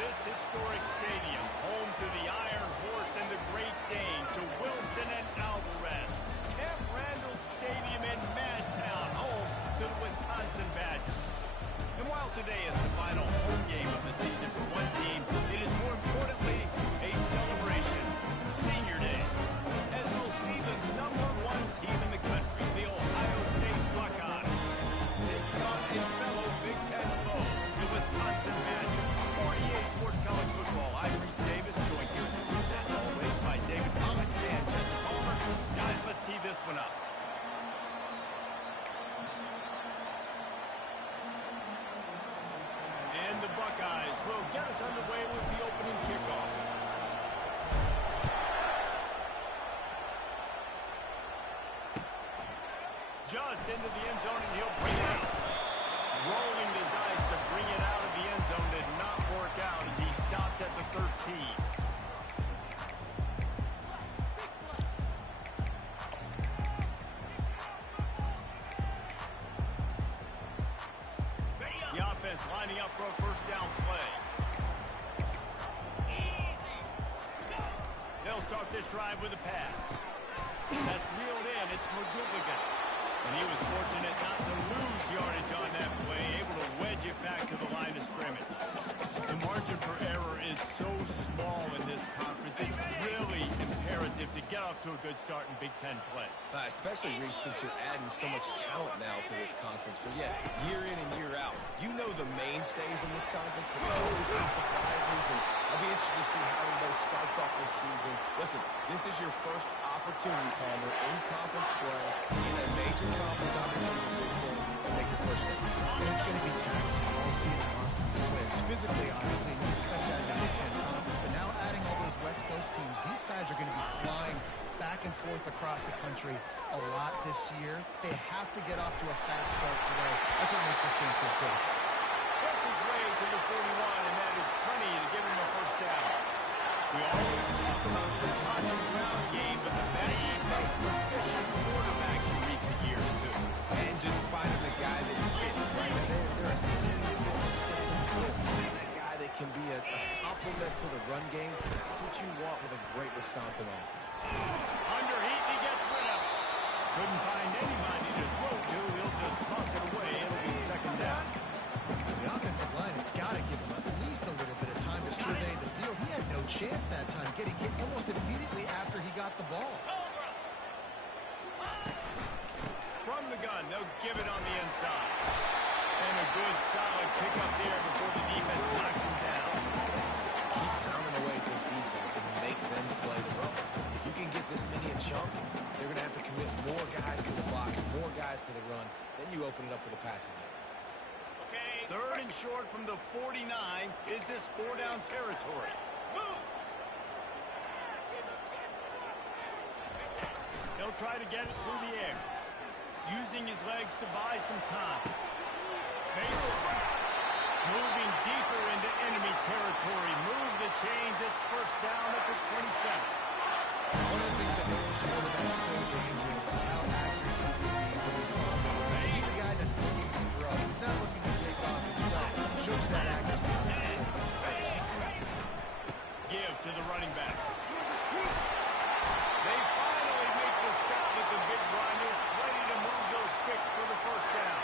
This historic stadium, home to the Iron Horse and the Great Dane, to Wilson and Alvarez. Camp Randall Stadium in Ncaa, home to the Wisconsin Badgers. And while today is the final home game of the season for one team, it is more importantly a celebration, Senior Day, as we'll see the #1 team in the country, the Ohio State Buckeyes, taking on a fellow Big Ten foe, the Wisconsin Badgers. 48 Sports College Football, I'm Reese Davis, joined here, as always, by David Thomas and Jesse Palmer. Guys, let's tee this one up. And the Buckeyes will get us underway with the opening kickoff. Just into the end zone, and he'll bring it out. Rolling the dice to bring it out of the end zone did not work out as he stopped at the 13. The offense lining up for a first down play. They'll start this drive with a pass. That's reeled in. It's McGoodligan. And he was fortunate not to lose yardage on that play, able to wedge it back to the line of scrimmage. The margin for error is so small in this conference. It's really imperative to get off to a good start in Big Ten play. Especially, Reese, since you're adding so much talent now to this conference. But yeah, year in and year out, you know the mainstays in this conference, but there's always some surprises, and I'll be interested to see how everybody starts off this season. Listen, this is your first opportunity, Palmer, in conference play, in a major conference, obviously, in the Big Ten, to make your first name. And it's going to be taxing all season long for these players. Physically, obviously, you expect that in the Big Ten conference, but now adding all those West Coast teams, these guys are going to be flying back and forth across the country a lot this year. They have to get off to a fast start today. That's what makes this game so cool. Works his way to the 41, and that is plenty to give him a first down. We always talk about the Wisconsin ground game, but the Badgers make proficient quarterbacks in recent years, too. And just finding the guy that fits, right? They're a scheme-fit, system-fit. That guy that can be a complement to the run game. That's what you want with a great Wisconsin offense. Under heat, he gets rid of it. Couldn't find anybody to throw to. He'll just toss it away. It'll be second down. The offensive line has got to give him at least a little bit of time to survey the field. He had no chance that time, getting hit almost immediately after he got the ball. From the gun, they'll give it on the inside. And a good, solid kick up there before the defense knocks him down. Keep pounding away at this defense and make them play the run. If you can get this many a chunk, they're going to have to commit more guys to the box, more guys to the run. Then you open it up for the passing game. Third and short from the 49. Is this 4-down territory? He'll try to get it through the air, using his legs to buy some time. Mason moving deeper into enemy territory. Move the chains. It's first down at the 27. One of the things that makes this quarterback so dangerous is how accurate he can be when he's on the run. He's a guy that's looking to throw. He's not looking to take off himself. Shows you that accuracy on that play. Give to the running back. They finally make the stop at the big run. Is ready to move those sticks for the first down.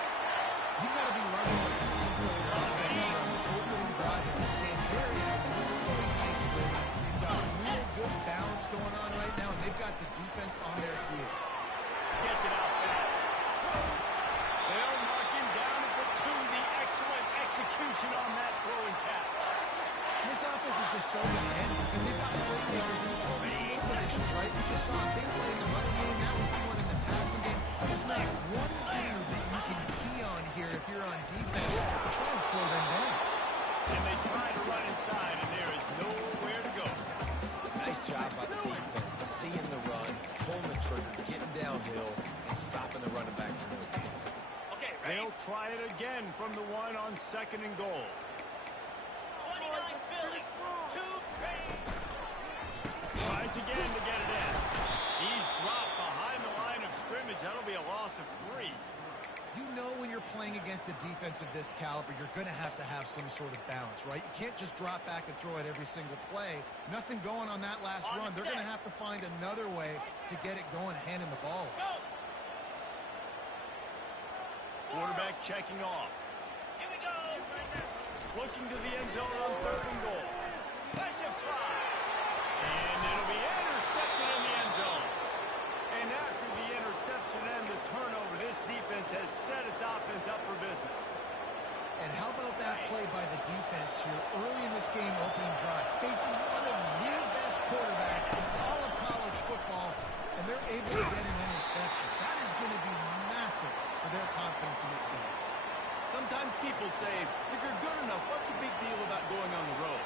You've got to be loving what you've seen from your offense from the opening drive in this game. They're in a really nice rhythm. They've got real good balance going on right now, and they've got the defense on their heels. Gets it out fast. They'll mark him down at the 2. The excellent execution on that throw and catch. This offense is just so demanding because they've got playmakers in all the skill positions, right? We just saw a big play in the running game. Now we see one in the passing game. There's not one dude that you can key on here if you're on defense to try and slow them down. And they try to run inside, and there is nowhere to go. Nice job by the defense, seeing the run, pulling the trigger, getting downhill, and stopping the running back for no gain. They'll try it again from the 1 on 2nd and goal. Tries again to get it in. He's dropped behind the line of scrimmage. That'll be a loss of 3. You know when you're playing against against a defense of this caliber, you're going to have some sort of balance, right? You can't just drop back and throw it every single play. Nothing going on that last run. They're going to have to find another way to get it going, handing the ball. Quarterback checking off. Here we go. Looking to the end zone on 3rd and goal. Let's it fly. And it'll be intercepted in the end zone. And after the interception and the turnover, this defense has set its offense up for business. And how about that play by the defense here early in this game opening drive, facing one of the best quarterbacks in all of college football, and they're able to get an interception. That is going to be massive for their confidence in this game. Sometimes people say, if you're good enough, what's the big deal about going on the road?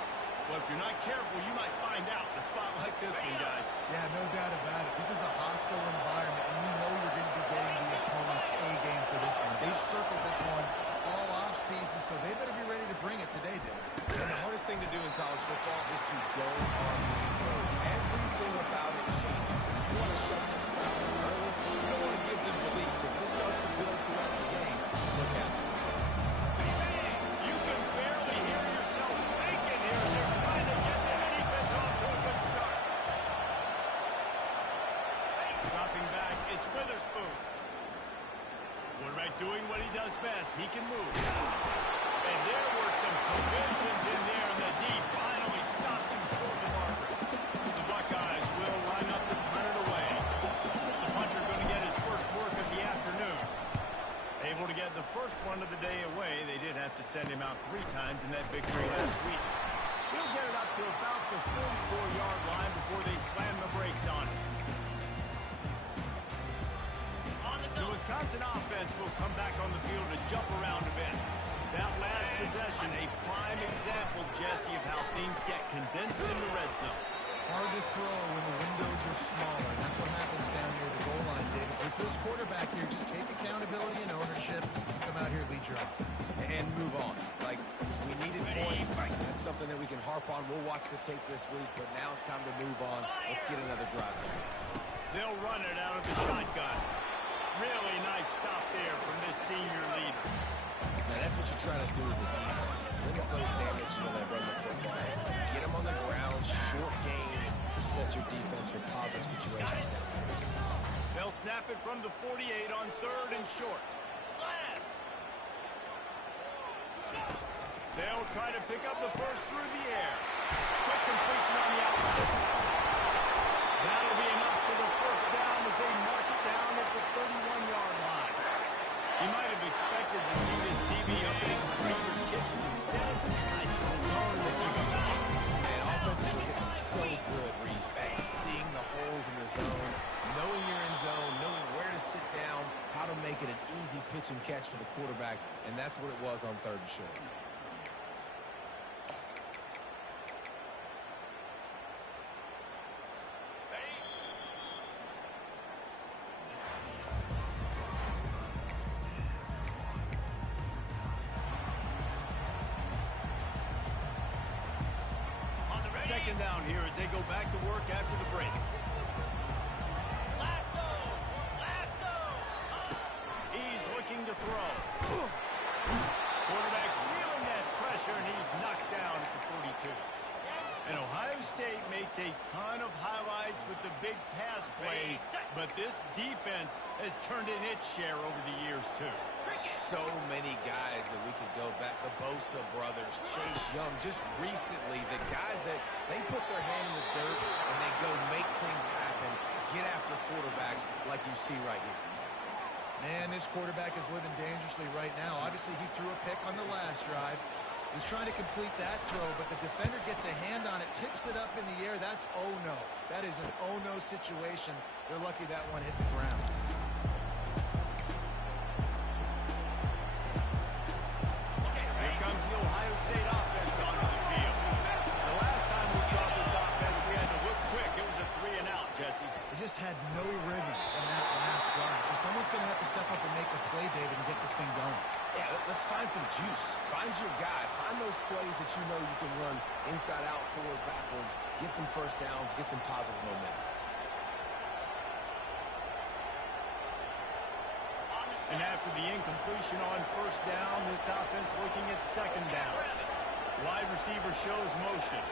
Well, if you're not careful, you might find out in a spot like this one, guys. Yeah, no doubt about it. This is a hostile environment, and you know you're going to be getting the opponent's A game for this one. They've circled this one all offseason, so they better be ready to bring it today, Dave. And the hardest thing to do in college football is to go on the road. Everything about it changes. You want to shut this crowd up early. You don't want to give them the lead because this starts to build throughout the game. Look at it. You can barely hear yourself thinking here. They're trying to get this defense off to a good start. Dropping back, it's Witherspoon. Quarterback doing what he does best. He can move. And there were some collisions in there, and the D finally stopped him short of the marker. The Buckeyes will line up to punt it away. The punter going to get his first work of the afternoon. Able to get the first one of the day away. They did have to send him out 3 times in that victory last week. He'll get it up to about the 44-yard line before they slam the brakes on it. The Wisconsin offense will come back on the field and jump around a bit. That last possession, a prime example, Jesse, of how things get condensed in the red zone. Hard to throw when the windows are smaller, and that's what happens down near the goal line, David. But for this quarterback here, just take accountability and ownership. Come out here, lead your offense. And move on. Like, we needed points. That's something that we can harp on. We'll watch the tape this week, but now it's time to move on. Let's get another drive. They'll run it out of the shotgun. Really nice stop there from this senior leader. Now, that's what you're trying to do as a defense. Limit those damage when they run the football. Get them on the ground, short gains to set your defense for positive situations down there. They'll snap it from the 48 on 3rd and short. They'll try to pick up the first through the air. Quick completion on the outside. That'll be enough for the first down as they mark it down at the 31-yard line. You might have expected to see this DB up in his receiver's kitchen. Instead, nice little zone to keep him out. And offenses are getting so good, Reese, at seeing the holes in the zone, knowing you're in zone, knowing where to sit down, how to make it an easy pitch and catch for the quarterback, and that's what it was on 3rd and short. Second down here as they go back to work after the break. Lasso! He's looking to throw. Quarterback feeling that pressure, and he's knocked down at the 42. And Ohio State makes a ton of highlights with the big pass plays, but this defense has turned in its share over the years, too. So many guys that we could go back. The Bosa brothers, Chase Young, just recently, the guys that they put their hand in the dirt and they go make things happen, get after quarterbacks like you see right here. Man, this quarterback is living dangerously right now. Obviously, he threw a pick on the last drive. He's trying to complete that throw, but the defender gets a hand on it, tips it up in the air. That's oh-no. That is an oh-no situation. They're lucky that one hit the ground. Here comes the Ohio State offense onto the field. The last time we saw this offense, we had to look quick. It was a 3-and-out, Jesse. They just had no rhythm in that last drive. So someone's going to have to step up and make a play, David, and get this thing going. Yeah, let's find some juice. Find your guy. Find those plays that you know you can run inside out, forward, backwards. Get some first downs. Get some positive momentum. And after the incompletion on first down, this offense looking at second down. Wide receiver shows motion.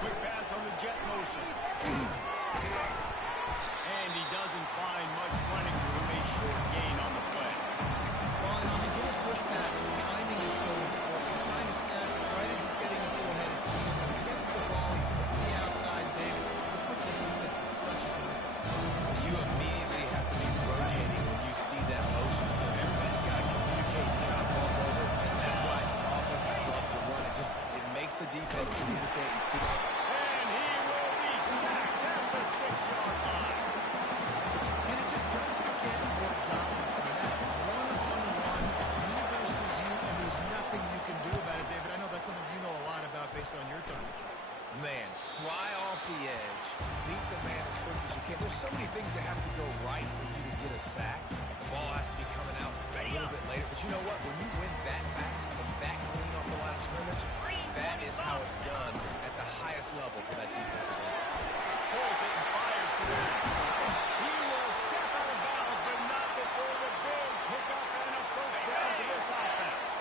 Quick pass on the jet motion. And he doesn't find much running room. A short gain on the play. Well, and on these little push passes, timing is so important. Trying to snap it right as he's getting a full head of steam. When he gets the ball, he's hitting the outside big. It puts the defense in such a difficult spot. You immediately have to be rotating when you see that motion, so everybody's got to communicate and not ball over. That's why offenses love to run it. It makes the defense communicate and see. And he will be sacked at the 6-yard line. And it just doesn't get more dominant than that. One-on-one, me versus you, and there's nothing you can do about it, David. I know that's something you know a lot about based on your time. Man, fly off the edge, beat the man as quick as you can. There's so many things that have to go right for you to get a sack. The ball has to be coming out a little bit later. But you know what? When you win that fast and that clean off the line of scrimmage, that is how it's done at the highest level for that defensive end. Pulls it and fires to him. He will step out of bounds, but not before the big pickup and a first down to this offense.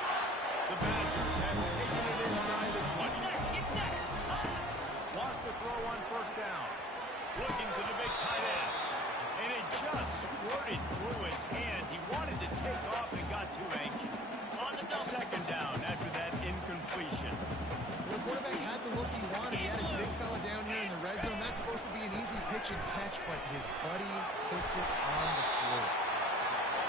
The Badgers have taken it inside the 20. Wants to throw on first down. Looking to the big tight end. And it just squirted through his hands. He wanted to take off and got too anxious. Second down after that incompletion. The quarterback had the look he wanted. He had his big fella down here in the red zone. That's supposed to be an easy pitch and catch, but his buddy puts it on the floor.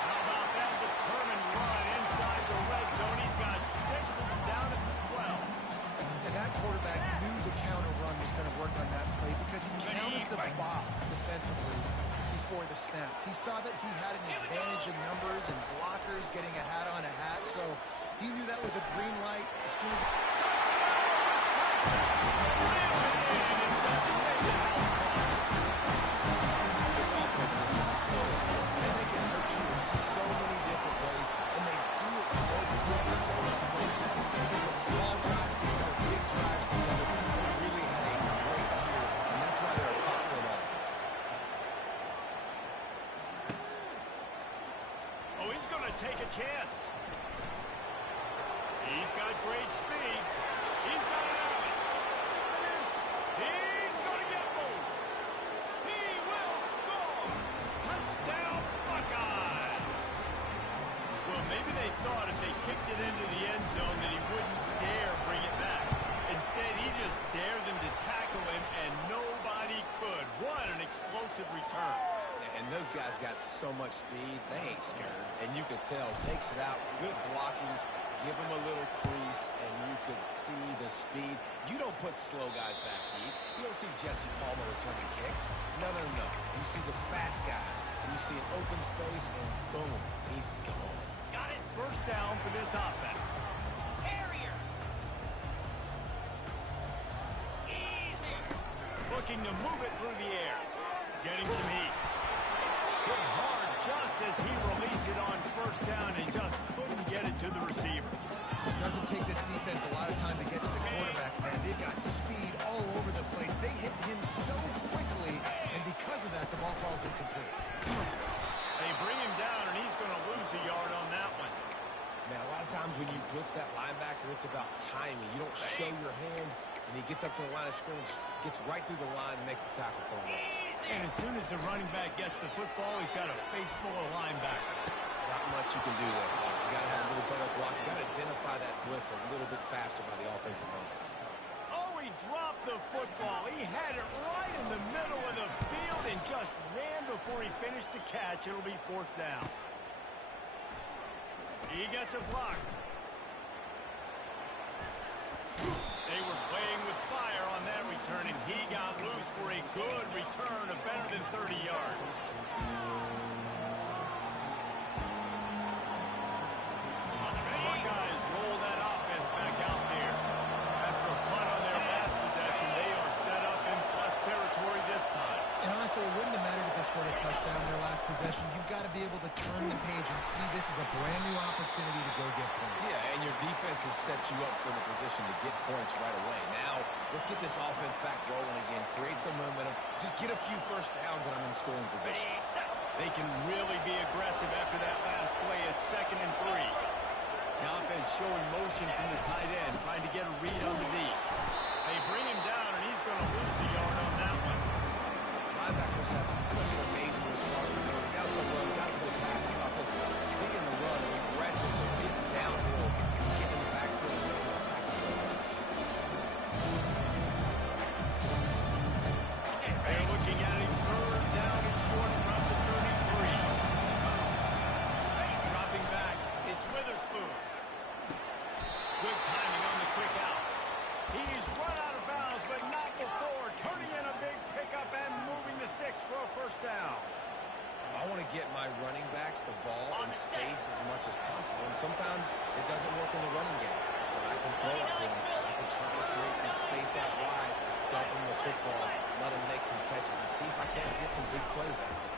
How about that determined run inside the red zone? He's got 6 and it's down at the 12. And that quarterback knew the counter run was going to work on that play because he counted the box defensively before the snap. He saw that he had an advantage in numbers and blockers getting a hat on a hat, so he knew that was a green light as soon as... This offense is so good, and they can hurt you in so many different ways, and they do it so quick, so explosive. They put small drives together, big drives together. They really had a great year, and that's why they're a top 10 offense. Oh, he's going to take a chance. He's got great speed. He's got it out. He's going to get loose. He will score. Touchdown, Buckeyes. Well, maybe they thought if they kicked it into the end zone that he wouldn't dare bring it back. Instead, he just dared them to tackle him, and nobody could. What an explosive return. And those guys got so much speed, they ain't scared. And you could tell, takes it out, good blocking, give him a little crease, and you could see the speed. You don't put slow guys back deep. You don't see Jesse Palmer returning kicks. No. You see the fast guys, and you see an open space, and boom, he's gone. Got it. First down for this offense. Carrier. Easy. Looking to move it through the air. Getting some heat. Hit hard just as he released it on first down and just couldn't get it to the receiver. It doesn't take this defense a lot of time to get to the quarterback, man. They've got speed all over the place. They hit him so quickly, and because of that, the ball falls incomplete. They bring him down, and he's going to lose a yard on that one. Man, a lot of times when you blitz that linebacker, it's about timing. You don't show your hand, and he gets up to the line of scrimmage, gets right through the line, and makes the tackle for a loss. And as soon as the running back gets the football, he's got a face full of linebackers. Not much you can do there. You got to have a little better block. You got to identify that blitz a little bit faster by the offensive line. Oh, he dropped the football. He had it right in the middle of the field and just ran before he finished the catch. It'll be fourth down. He gets a block. They were playing with fire on that return, and he got loose for a good return of better than 30 yards. The Buckeyes roll that offense back out there. After a punt on their last possession, they are set up in plus territory this time. And honestly, it wouldn't have mattered if they scored a touchdown in their last possession. You've got to be able to turn the page and see this is a brand new opportunity to go get points. Yeah, and your defense has set you up for the position to get points right away. Now, let's get this offense back rolling again, create some momentum, just get a few first downs, and I'm in scoring position. They can really be aggressive after that last play at 2nd and 3. The offense showing motion from the tight end, trying to get a read on the deep. They bring him down, and he's going to lose a yard on that one. Linebackers have such an amazing responsibility. Got to go run, got to go pass. About this, seeing the run, aggressively getting downhill, getting in the backfield, and making a tackle for us. They're looking at a 3rd down and short from the 33. Dropping back, it's Witherspoon. Good timing on the quick out. He's run out of bounds, but not before turning in a big pickup and moving the sticks for a 1st down. I want to get my running backs the ball in space as much as possible, and sometimes it doesn't work in the running game. But I can throw it to him. I can try to create some space out wide, dump him the football, let him make some catches, and see if I can't get some big plays out of it.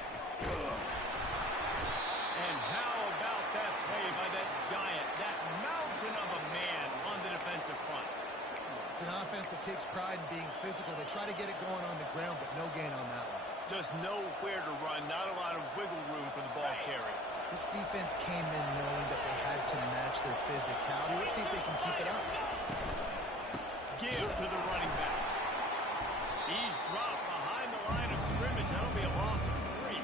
And how about that play by that giant, that mountain of a man on the defensive front? It's an offense that takes pride in being physical. They try to get it going on the ground, but no gain on that one. Just nowhere to run, not a lot of wiggle room for the ball carrier. This defense came in knowing that they had to match their physicality. Let's see if they can keep it up. Give to the running back. He's dropped behind the line of scrimmage. That'll be a loss of 3.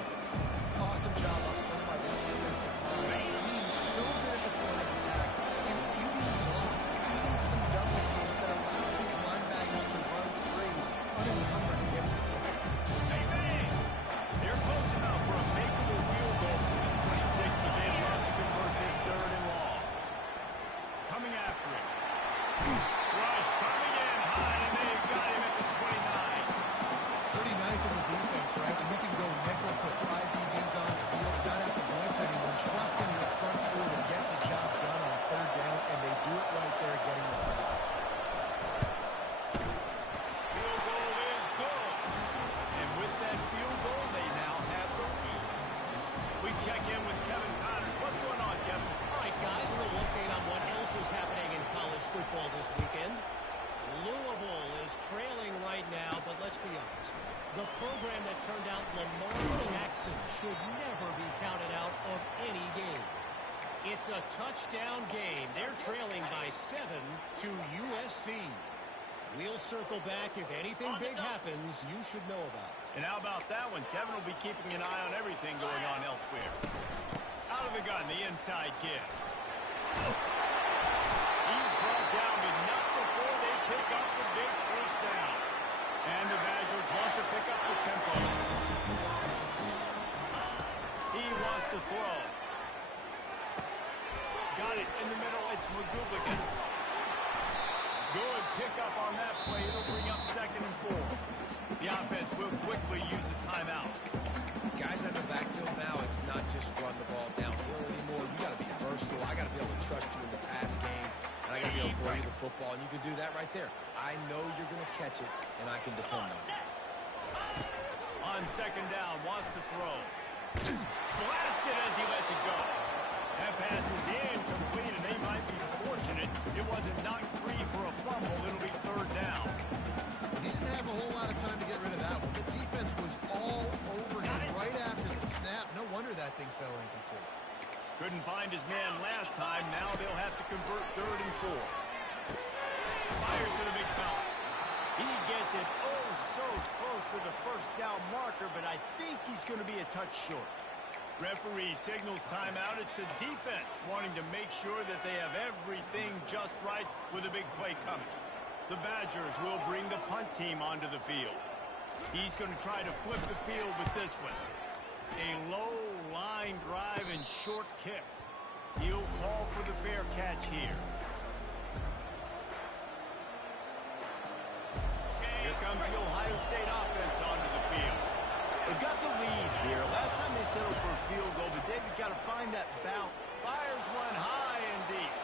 Awesome job up front by this defensive line. He's so good at the point of attack and eating blocks, eating some double teams that allows these linebackers to run free unencumbered to get to the football. They're close enough for a makeable field goal from the 26, but they'd love to convert this 3rd and long. Coming after him. Rush coming in high, and they've got him at the 29. Pretty nice as a defense, right? When you can go nickel, put 5 DBs on the field, not have to blitz anyone, trust in your front four to get the job done on 3rd down, and they do it right there, getting the sack. Field goal is good. And with that field goal, they now have the lead. We check in with Kevin Connors. What's going on, Kevin? All right, guys, a little update on what else is happening in college football this weekend. Louisville is trailing right now, but let's be honest. The program that turned out Lamar Jackson should never be counted out of any game. It's a touchdown game. They're trailing by 7 to USC. We'll circle back. If anything big happens, you should know about it. And how about that one? Kevin will be keeping an eye on everything going on elsewhere. Out of the gun, the inside give. He's brought down, but not before they pick up the big 1st down. And the Badgers want to pick up the tempo. He wants to throw. Got it in the middle. It's McGooligan. Good pickup on that play. It'll bring up 2nd and 4. The offense will quickly use a timeout. Guys at the backfield now, it's not just run the ball downhill anymore. You got to be versatile. I got to be able to trust you in the pass game, and I got to be able to throw you the football, and you can do that right there. I know you're going to catch it, and I can depend on it. On 2nd down, wants to throw. Blasted as he lets it go. That pass is incomplete, and they might be fortunate it wasn't knocked free for a fumble. It'll be 3rd down. He didn't have a whole lot of time to get rid of that one. The defense was all over him right after the snap. No wonder that thing fell incomplete. Couldn't find his man last time. Now they'll have to convert 3rd and 4. Fires to the big fella. He gets it oh so close to the 1st down marker, but I think he's going to be a touch short. Referee signals timeout. It's the defense wanting to make sure that they have everything just right with a big play coming. The Badgers will bring the punt team onto the field. He's going to try to flip the field with this one. A low line drive and short kick. He'll call for the fair catch here. Here comes the Ohio State offense onto the field. They've got the lead here. Last time they settled for a field goal, but they've got to find that bounce. Fires one high and deep.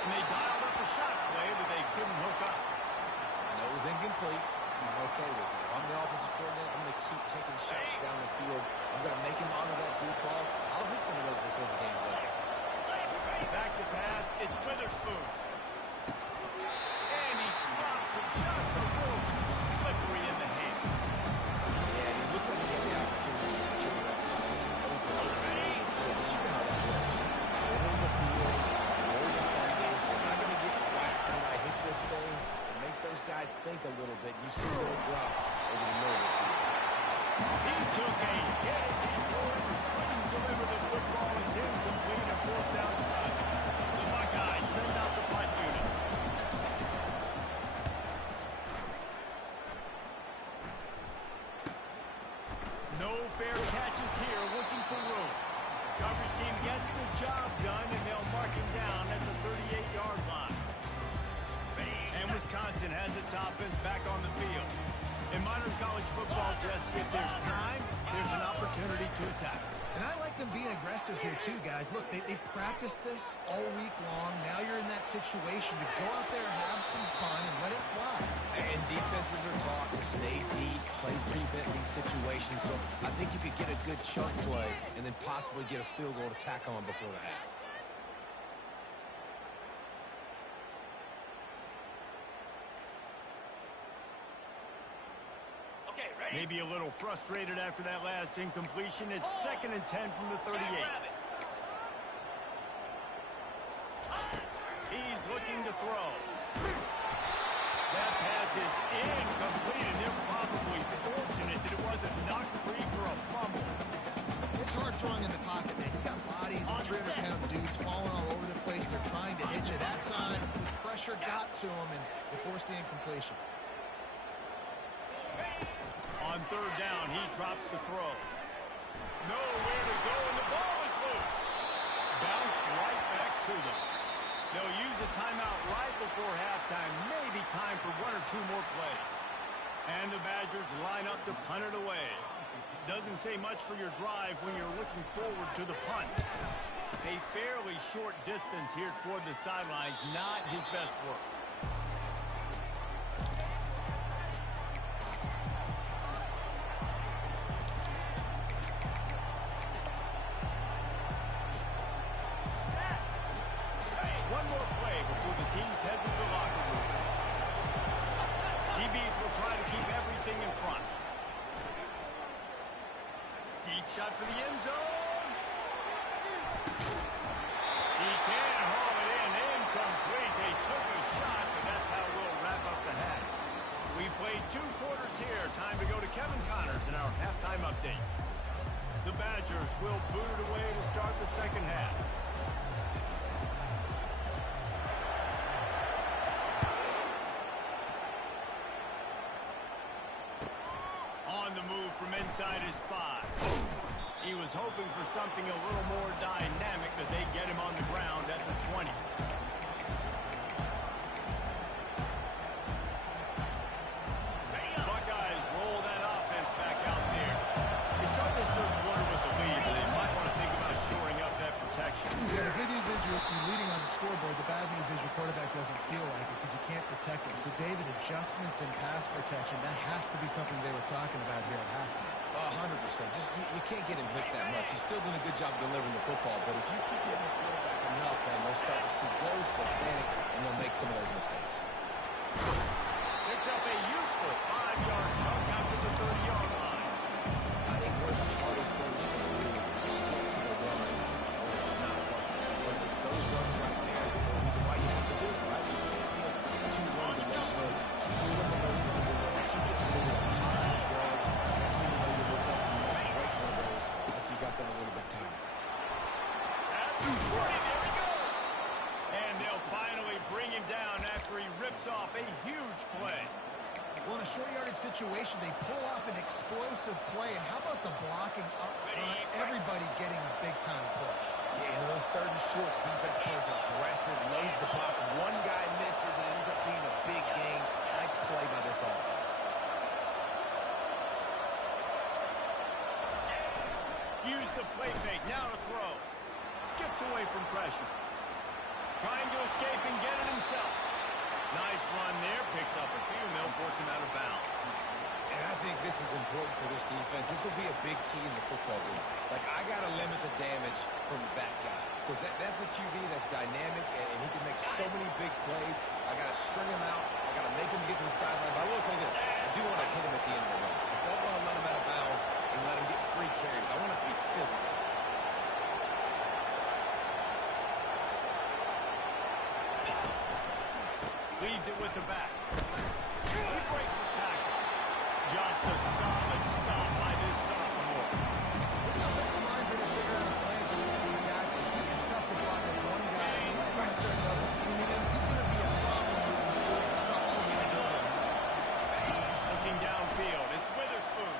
And they dialed up a shot play, but they couldn't hook up. I know it was incomplete. I'm okay with it. If I'm the offensive coordinator, I'm going to keep taking shots down the field. I'm going to make him honor that deep ball. I'll hit some of those before the game's over. Back to pass. It's Witherspoon. And he drops it just a little too slippery in the hand. Yeah, and he looked like he had the opportunity to secure think a little bit. You see little drops over the middle of the field. He took a hit as he couldn't deliver the football. It's incomplete, a fourth down cut. The Buckeyes send out the punt unit. No fair catches here, looking for room. Coverage team gets the job done, and they'll mark him down at the 38-yard line. And Wisconsin has its offense back on the field. In modern college football, Jesse, if there's time, there's an opportunity to attack. And I like them being aggressive here too, guys. Look, they practiced this all week long. Now you're in that situation to go out there, have some fun, and let it fly. And defenses are taught to stay deep, play prevent these situations. So I think you could get a good chunk play and then possibly get a field goal to tack on before the half. Maybe a little frustrated after that last incompletion. It's 2nd and 10 from the 38. He's looking to throw. That pass is incomplete, and they're probably fortunate that it wasn't knocked free for a fumble. It's hard throwing in the pocket, man. You got bodies and 300-pound dudes falling all over the place. They're trying to hit you. That time, the pressure got to them, and they forced the incompletion. On 3rd down, he drops the throw. Nowhere to go, and the ball is loose. Bounced right back to them. They'll use a timeout right before halftime. Maybe time for 1 or 2 more plays. And the Badgers line up to punt it away. Doesn't say much for your drive when you're looking forward to the punt. A fairly short distance here toward the sidelines, not his best work. One more play before the teams head to the locker room. DBs will try to keep everything in front. Deep shot for the end zone. He can haul it in. Incomplete. They took a shot, but that's how we'll wrap up the half. We played 2 quarters here. Time to go to Kevin Connors in our halftime update. The Badgers will boot it away to start the second half. On the move from inside his 5. He was hoping for something a little more dynamic, but they get him on the ground at the 20. Buckeyes roll that offense back out there. They start this 3rd quarter with the lead, but they might want to think about shoring up that protection. Yeah, the good news is you're leading on the scoreboard. The bad news is your quarterback doesn't feel like it because you can't protect him. So, David, adjustments in pass protection, that has to be something they were talking about here at halftime. 100%. Just you can't get him hit that much. He's still doing a good job delivering the football, but if you keep getting the quarterback enough, man, they'll start to see blows, they'll panic, and they'll make some of those mistakes. Picks up a useful 5-yard chunk out to the 30-yard line. I think one of the hardest things to do is stick to the run when it's not working. But it's those runs right there, the reason why you have to do it, right? You can't be too one-dimensional. Keep slipping those runs in there. Keep getting a little positive yards. Next thing you know, you look up and you might break one of those after you got them a little bit tired. At the 40, there we go. And they'll finally bring him down after he rips off a huge play. Well, in a short yardage situation, they pull off an explosive play. And how about the blocking up front? Everybody getting a big-time push. Yeah, in those 3rd and shorts, defense plays aggressive, loads the box. One guy misses, and it ends up being a big gain. Nice play by this offense. Use the play fake, now to throw. Skips away from pressure. Trying to escape and get it himself. Nice run there, picks up a few, and they'll force him out of bounds. And I think this is important for this defense. This will be a big key in the football game. Like, I got to limit the damage from that guy. Because that's a QB that's dynamic, and he can make so many big plays. I got to string him out. I got to make him get to the sideline. But I will say this. I do want to hit him at the end of the run. I don't want to let him out of bounds and let him get free carries. I want it to be physical. Leaves it with the back. He breaks the tackle. Just a solid stop by this sophomore. This offensive line better figure out a plan for this Lee Jackson. He is tough to block with one guy. He might want to start double teaming him. He's going to be a problem moving forward. We saw all these Looking downfield, it's Witherspoon.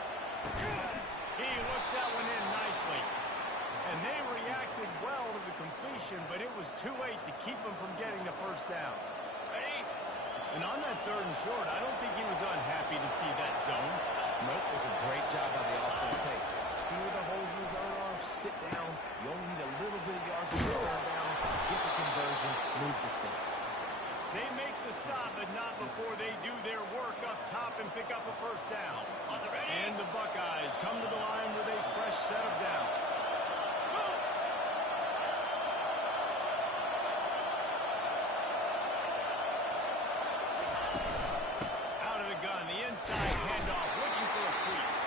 He looks that one in nicely. And they reacted well to the completion, but it was too late to keep him from getting the first down. And on that 3rd and short, I don't think he was unhappy to see that zone. Nope, it was a great job by the offense. Hey, see where the holes in the zone are? Sit down. You only need a little bit of yards to this 3rd down. Get the conversion. Move the sticks. They make the stop, but not before they do their work up top and pick up a first down. And the Buckeyes come to the line with a fresh set of downs. Out of the gun, the inside handoff, looking for a crease.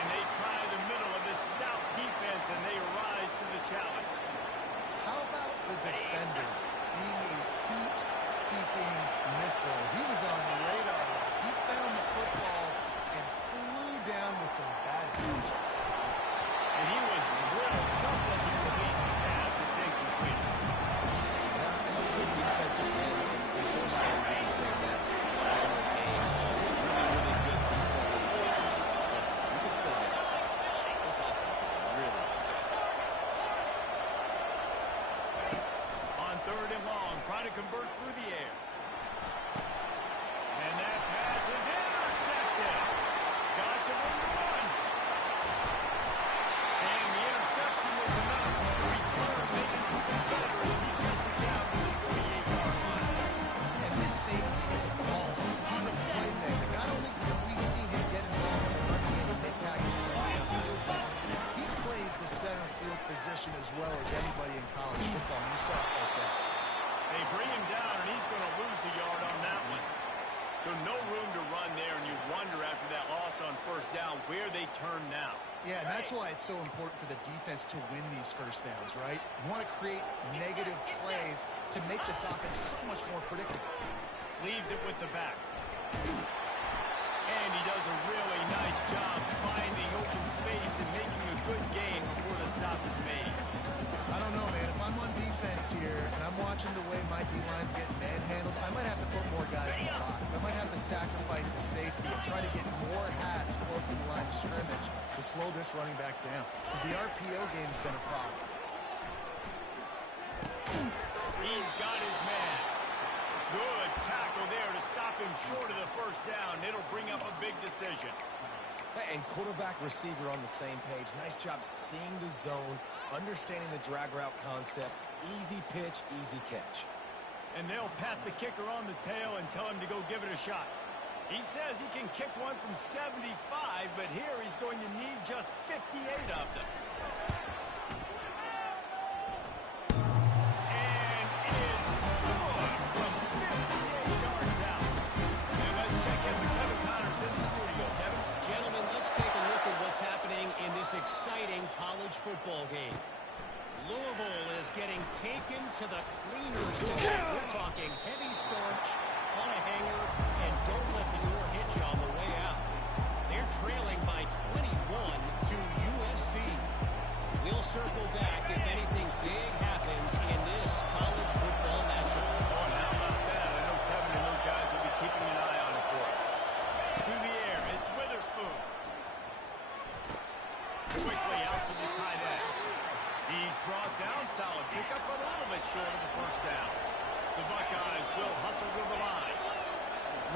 And they try the middle of this stout defense, and they rise to the challenge. How about the defender being a heat-seeking missile? He was on the radar. He found the football and flew down with some bad intentions. And he was drilled just as he released the pass to take complete. Yeah, that's good defensive end. And unfortunately, we can say that all game. Really good defense. Listen, you can spend that. This offense is really good. On 3rd and long, trying to convert through the air. And that pass is intercepted. Got to run. And the interception was enough. The return made it even better as he gets it down to the 48-yard line. And this safety is a ball. He's a playmaker. Not only have we seen him get involved in the running game and make tackles for the he plays the center field position as well as anybody in college football. You saw it right there. They bring him down, and he's going to lose a yard on that one. So no room to run there, and you wonder after that loss on first down where they turn now. Yeah, and that's why it's so important for the defense to win these first downs, right? You want to create negative plays to make this offense so much more predictable. Leaves it with the back. And he does a really nice job finding open space and making a good game before the stop is made. I don't know, man. If I'm on defense here and I'm watching the way my D-line's getting manhandled, I might have to put more guys in the box. I might have to sacrifice the safety and try to get more hats close to the line of scrimmage to slow this running back down. Because the RPO game's been a problem. He's got his man. Good tackle there to stop him short of the first down. It'll bring up a big decision. And quarterback, receiver on the same page. Nice job seeing the zone, understanding the drag route concept. Easy pitch, easy catch. And they'll pat the kicker on the tail and tell him to go give it a shot. He says he can kick one from 75, but here he's going to need just 58 of them. And it's good from 58 yards out. And let's check in with Kevin Connors in the studio. Kevin? Gentlemen, let's take a look at what's happening in this exciting college football game. Louisville is getting taken to the cleaners today. We're talking heavy starch on a hanger, and don't let the door hit you on the way out. They're trailing by 21 to USC. We'll circle back if anything big happens in this college football matchup. Oh, and how about that? I know Kevin and those guys will be keeping an eye on it for us. Through the air, it's Witherspoon. Quickly out to the tight end. He's brought down, solid pickup, but a little bit short of the first down. The Buckeyes will hustle to the line.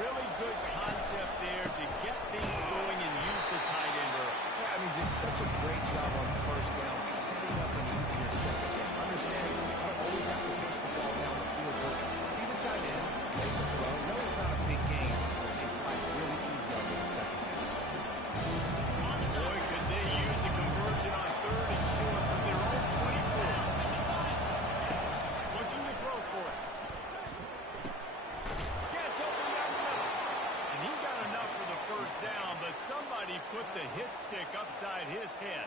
Really good concept there to get things going and use the tight end early. Yeah, I mean, just such a great job on first down, setting up an easier second down. Understanding you don't always have to push the ball down the field, but see the tight end, make the throw. No, it's not a big game, but it makes life really easy on the second down. Boy, could they use a conversion on 3rd and short from their own 24. Looking to throw for it. Gets open down the middle. And he got enough for the first down, but somebody put the hit stick upside his head.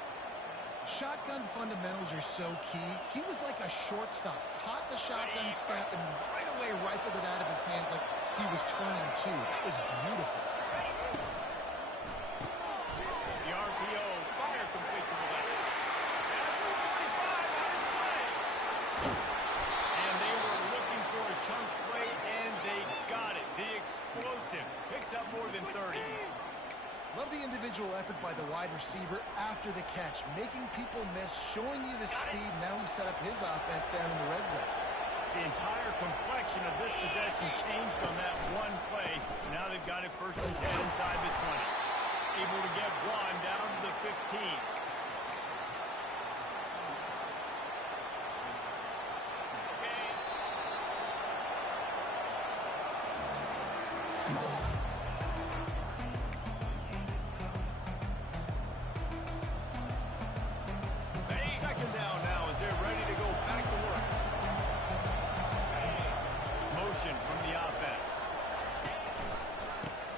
Shotgun fundamentals are so key. He was like a shortstop. Caught the shotgun snap and right away rifled it out of his hands like he was turning to. That was beautiful. The RPO, fire complete to the left. And they were looking for a chunk play, and they got it. The explosive picks up more than 30. Love the individual effort by the wide receiver after the catch, making people miss, showing you the speed. Now he set up his offense down in the red zone. The entire complexion of this possession changed on that one play. Now they've got it 1st and 10 inside the 20. Able to get one down to the 15. Second down now as they're ready to go back to work. Motion from the offense.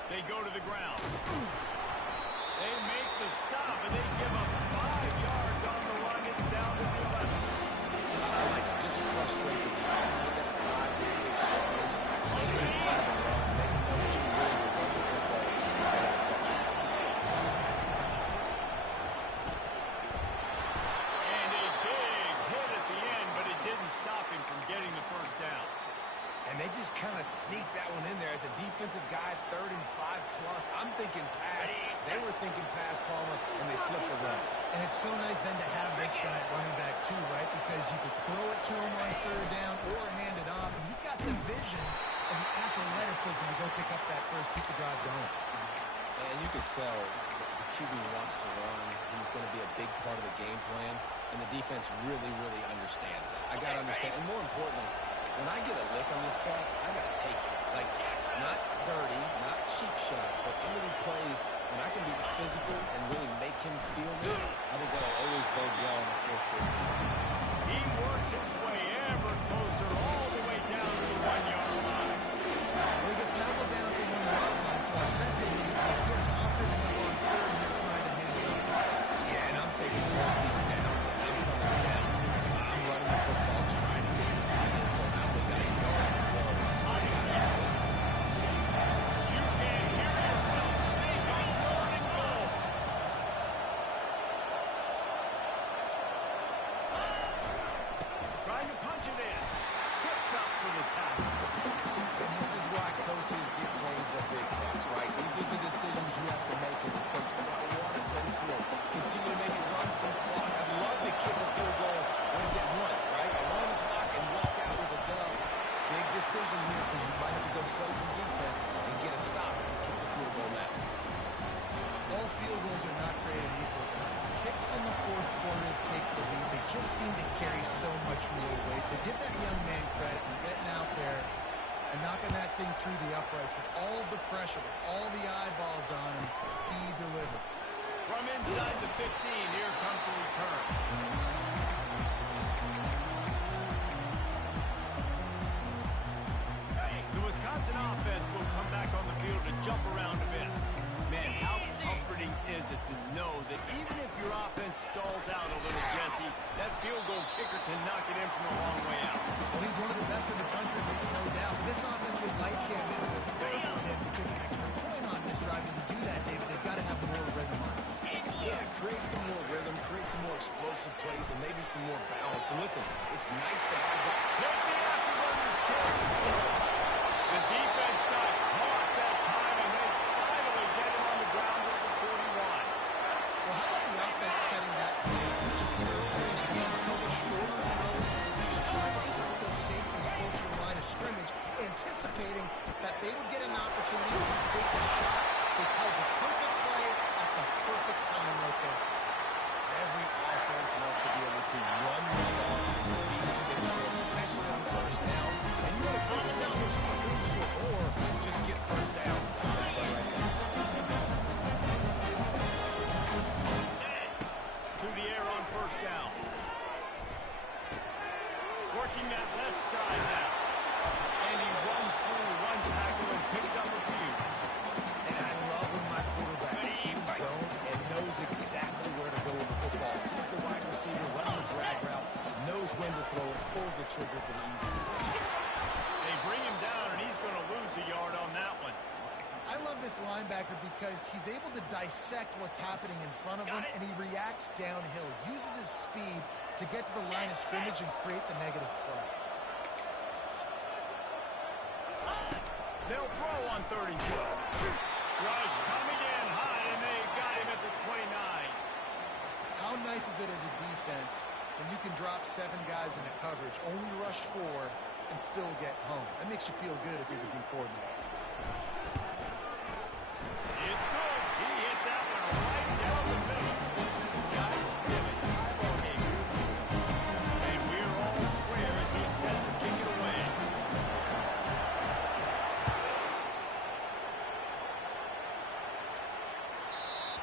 They go to the ground. They make the stop, and they give up 5 yards on the run. It's down to the 11. I like to just frustrate the guys. They got 5 to 6 yards. They can grab and run. They can know that you really will run the football. And a big hit at the end, but it didn't stop him from getting the 1st down. And they just kind of sneaked that one in there as a defensive guy, 3rd and 5 plus. I'm thinking pass. They were thinking pass, Palmer, and they slipped the run. And it's so nice then to have this guy running back too, right? Because you could throw it to him on 3rd down or hand it off. And he's got the vision and the athleticism to go pick up that first, keep the drive going. And you could tell the QB wants to run. He's going to be a big part of the game plan. And the defense really, really understands that. I got to understand. And more importantly, when I get a lick on this cat, I got to take it. Like, not dirty, not cheap shots, but into the plays, and I can be physical and really make him feel good. I think that'll always bode well in the 4th quarter. He works his way ever closer all the way down to the 1-yard line. Well, he gets snuggled down to the 1-yard line, so offensively, I feel confident enough on 3rd and you're trying to hand it off. Yeah, and I'm taking all these downs, and I'm coming down. I'm running the football, trying to get this in, so now we got a yard to go. I got it. You can hear yourself think on 3rd and goal. Trying to punch it in. Tripped up for the tackle. And this is why coaches get paid the big bucks, right? These are the decisions you have to make as a coach. Do I want to go for it? Continue to maybe run some clock. I'd love to kick a field goal when it's at 1, right? Run the clock and walk out with a dub. Big decision here because you might have to go play some defense and get a stop and kick the field goal now. All field goals are not created equal, guys. Kicks in the 4th quarter take the lead. They just seem to carry so much more weight. So give that young man credit for getting out there and knocking that thing through the uprights with all of the pressure, with all the eyeballs on him. He delivered. From inside the 15, here comes the return. The Wisconsin offense will come back on the field to jump around a bit. Man, how comforting is it to know that even if your offense stalls out a little, Jesse, that field goal kicker can knock it in from a long way out. Well, he's one of the best in the country, makes no doubt. This offense would like him in the 3rd for him to get an extra point on this drive. And to do that, David, they've got to have more rhythm on it. Yeah, create some more rhythm, create some more explosive plays, and maybe some more balance. And listen, it's nice to have that. Hit the afterburners, kids. The defense got caught that time, and they finally get him on the ground with the 41. Well, how about the offense setting that play? Receiver, again, a couple shorter throws, just trying to set those safeties closer to the line of scrimmage, anticipating that they would get an opportunity to take a shot. They called the perfect play at the perfect time right there. Every offense wants to be able to run the ball and be physical, especially on 1st down. And you want to create salvage or just get 1st downs like that play right there. To the air on 1st down. Working that left side now. And he runs through one tackle and picks up a few. And I love when my quarterback sees zone and knows exactly where to go with the football. Sees the wide receiver running the drag route, knows when to throw it, pulls the trigger for the easy. They bring him down, and he's going to lose a yard is he's able to dissect what's happening in front of him, and he reacts downhill, uses his speed to get to the line of scrimmage and create the negative play. They'll throw on 32. Rush coming in high, and they've got him at the 29. How nice is it as a defense when you can drop 7 guys into coverage, only rush 4, and still get home? That makes you feel good if you're the D coordinator. It's good. He hit that one right down the middle. God damn it. Eyeball game. And we're all square as he's set to kick it away.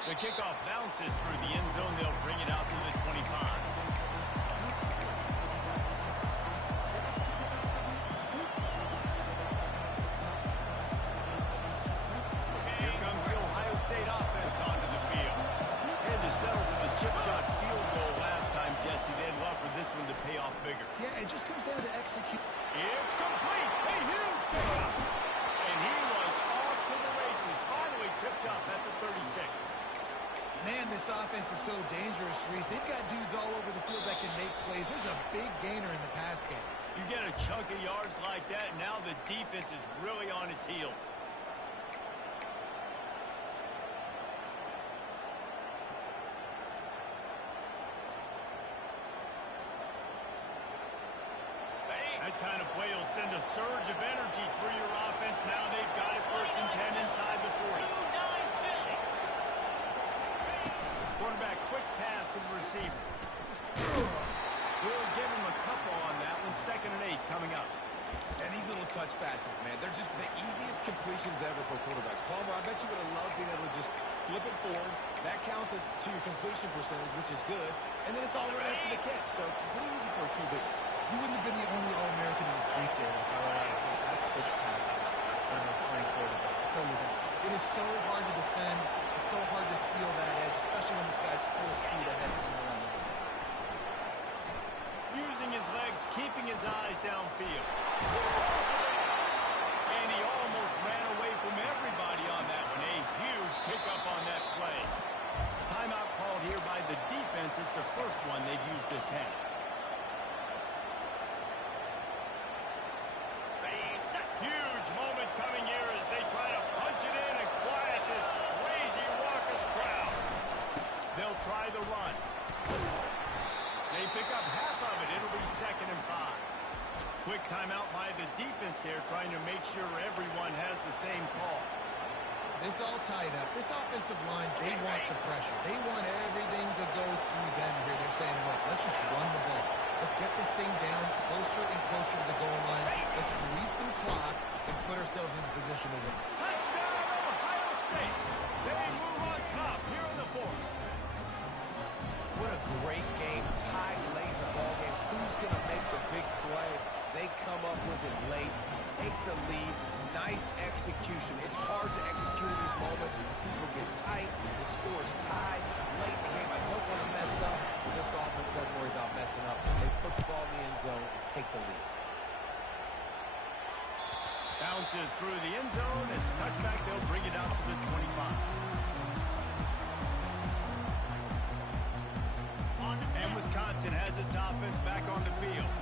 The kickoff bounces through the end zone. They'll bring it out to the 25. Here comes the Ohio State offense onto the field. Had to settle for the chip shot field goal last time, Jesse. They'd love for this one to pay off bigger. Yeah, it just comes down to execute. It's complete. A huge pickup. And he was off to the races. Finally tipped up at the 36. Man, this offense is so dangerous, Reese. They've got dudes all over the field that can make plays. There's a big gainer in the pass game. You get a chunk of yards like that, and now the defense is really on its heels. That kind of play will send a surge of energy through your offense. Now they've got it 1st and 10 inside the 40. Quarterback, quick pass to the receiver. We'll give him a couple on that one. 2nd and 8 coming up. And these little touch passes, man, they're just the easiest completions ever for quarterbacks. Palmer, I bet you would have loved being able to just flip it forward. That counts as to your completion percentage, which is good. And then it's all right after the catch. So pretty easy for a QB. You wouldn't have been the only All-American in his brief day if I were out of push passes when I was playing quarterback. I'll tell you that. It is so hard to defend. It's so hard to seal that edge, especially when this guy's full speed ahead of him. Using his legs, keeping his eyes downfield. And he almost ran away from everybody on that one. A huge pickup on that play. Timeout called here by the defense. It's the first one they've used this half. Huge moment coming here as they try to punch it in and quiet this crazy, raucous crowd. They'll try the run. They pick up half of it. It'll be 2nd and 5. Quick timeout by the defense there, trying to make sure everyone has the same call. It's all tied up. This offensive line, they want the pressure. They want everything to go through them here. They're saying, look, let's just run the ball. Let's get this thing down closer and closer to the goal line. Let's bleed some clock and put ourselves in position to win. Touchdown, Ohio State. They move on top here in the 4th. What a great game. Tied late in the ball game. Who's going to make the big play? They come up with it late, take the lead. Nice execution. It's hard to execute in these moments. People get tight. The score is tied late in the game. I don't want to mess up. This offense doesn't worry about messing up. They put the ball in the end zone and take the lead. Bounces through the end zone. It's a touchback. They'll bring it out to the 25. And Wisconsin has its offense back on the field.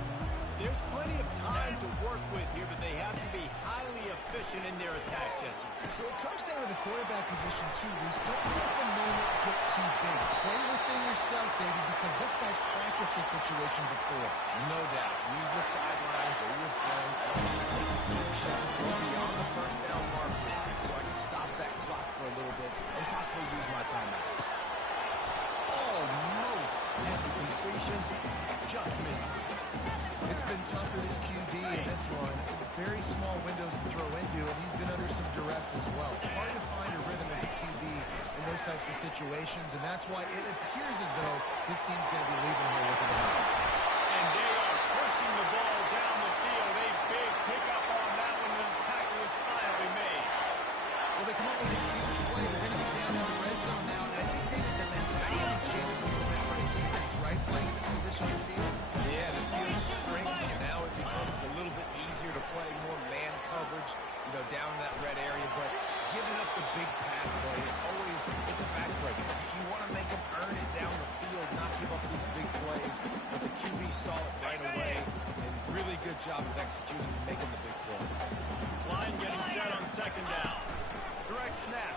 There's plenty of time to work with here, but they have to be highly efficient in their attack, Jesse. So it comes down to the quarterback position, too, Reese. Don't let the moment get too big. Play within yourself, David, because this guy's practiced this situation before. No doubt. Use the sidelines. They're your friend. I don't need to take deep shots. Go beyond the 1st down mark so I can stop that clock for a little bit and possibly use my timeouts. Almost at the completion. Just missed it. It's been tough for this QB in this one. Very small windows to throw into, and he's been under some duress as well. It's hard to find a rhythm as a QB in those types of situations, and that's why it appears as though this team's going to be leaving here with an edge. And they are pushing the ball down the field. A big pickup on that one, and the tackle is finally made. Well, they come up with a huge play. They're going to be down in the red zone now, and I think, David, the mentality changes a little bit for the defense, right? Playing in this position on the field. Yeah, the field shrinks. Now it becomes a little bit easier to play, more man coverage, down in that red area. But giving up the big pass play, it's saw it right away, and really good job of executing and making the big play. Line getting set on second down. Direct snap.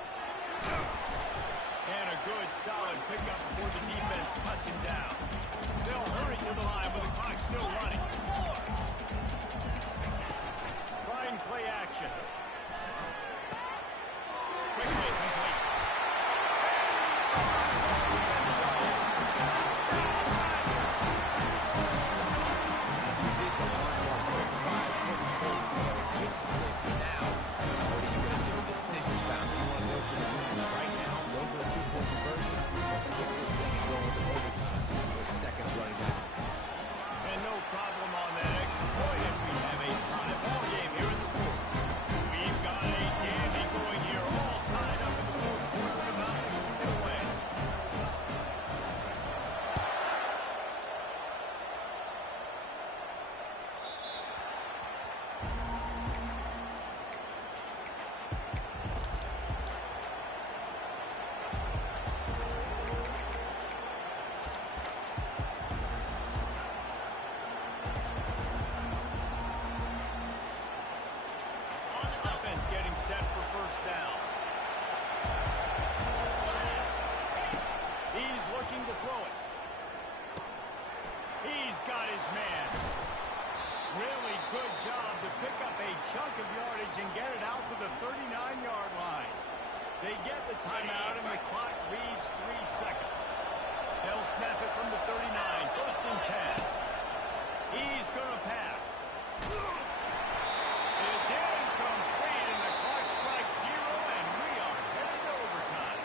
And a good, solid pickup before the defense cuts him down. They'll hurry to the line with the clock still running. Trying play action. Quickly complete. You did the hard work. Good try, putting plays together. Get 6 now. What are you going to do? Decision time. Do you want to go for the win right now? Go for the 2-point conversion? Or kick this thing and go into overtime with seconds running down the clock? And no problem on that extra point, and we have a tie ball game here in the fourth. We've got a dandy going here, all tied up in the fourth quarter, and about to kick it away. Offense getting set for first down. He's looking to throw it. He's got his man. Really good job to pick up a chunk of yardage and get it out to the 39-yard line. They get the timeout and the clock reads 3 seconds. They'll snap it from the 39, first and 10. He's going to pass. It's incomplete, and the clock strikes 0, and we are headed to overtime.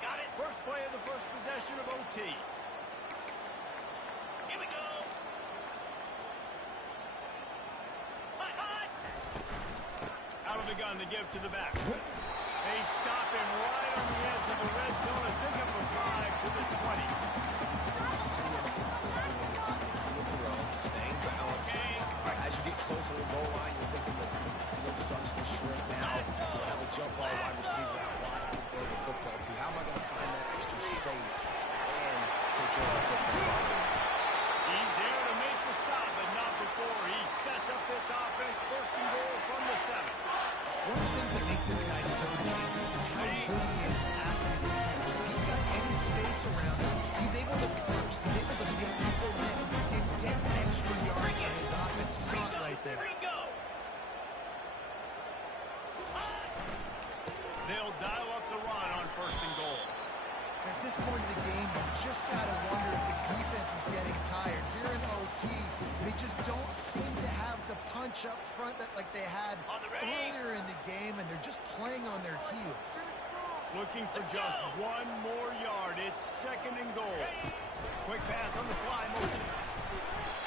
Got it. First play of the first possession of OT. Here we go. Out of the gun to give to the back. They stop him right on the edge of the red zone and pick up a 5 to the 20. See him consistently sticking with the run, staying balanced. As you get closer to the goal line, you're thinking that the field starts to shrink now. You'll have a jump ball wide receiver out wide to throw the football to. How am I going to find that extra space and take care of the football? He's there to make the stop, but not before. He sets up this offense, first and goal from the 7. One of the things that makes this guy so dangerous is how good he is after the catch. If he's got any space around him, he's able to burst. He's able to make people miss and get extra yards on his offense. You saw it right there. They'll dial up the run on first and goal. At this point in the game, you just got to wonder if the defense is getting tired. Here in OT, they just don't seem to have the punch up front that like they had earlier in the game, and they're just playing on their heels. Looking for just 1 more yard. It's second and goal. Quick pass on the fly motion.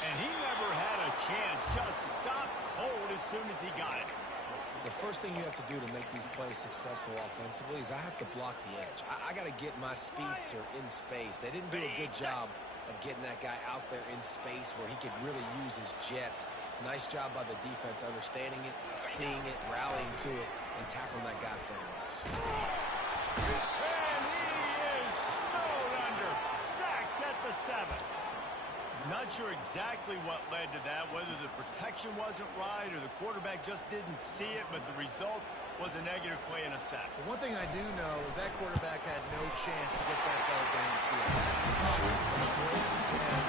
And he never had a chance. Just stopped cold as soon as he got it. The first thing you have to do to make these plays successful offensively is I have to block the edge. I got to get my speedster in space. They didn't do a good job of getting that guy out there in space where he could really use his jets. Nice job by the defense understanding it, seeing it, rallying to it, and tackling that guy for the loss. And he is snowed under. Sacked at the 7. Not sure exactly what led to that, whether the protection wasn't right or the quarterback just didn't see it, but the result was a negative play and a sack. The one thing I do know is that quarterback had no chance to get that ball downfield. That pocket was great, and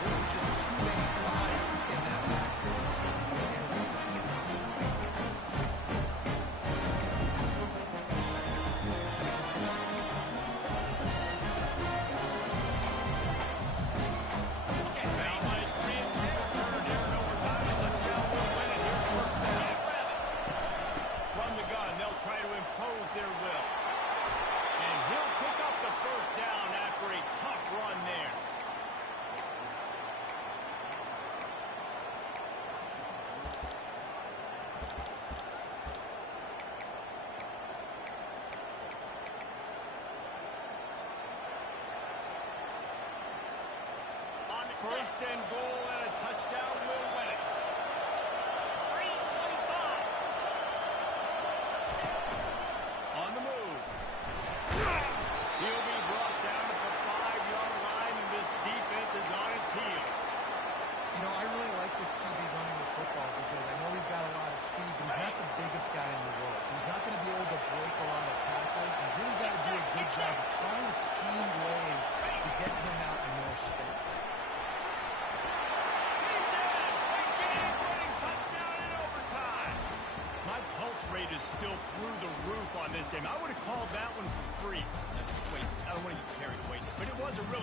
there were just too many bodies in that backfield. From the gun, they'll try to impose their will. And he'll pick up the First and goal and a touchdown will win it. 3:25. On the move. He'll be brought down at the 5-yard line, and this defense is on its heels. You know, I really like this QB running the football because I know he's got a lot of speed, but he's not the biggest guy in the world. So he's not going to be able to break a lot of tackles. You really got to do a good job of trying to scheme ways to get him out in more space. He's in! A game-winning touchdown in overtime. My pulse rate is still through the roof on this game. I would have called that one for free. Wait, I don't want to get carried away, but it was a really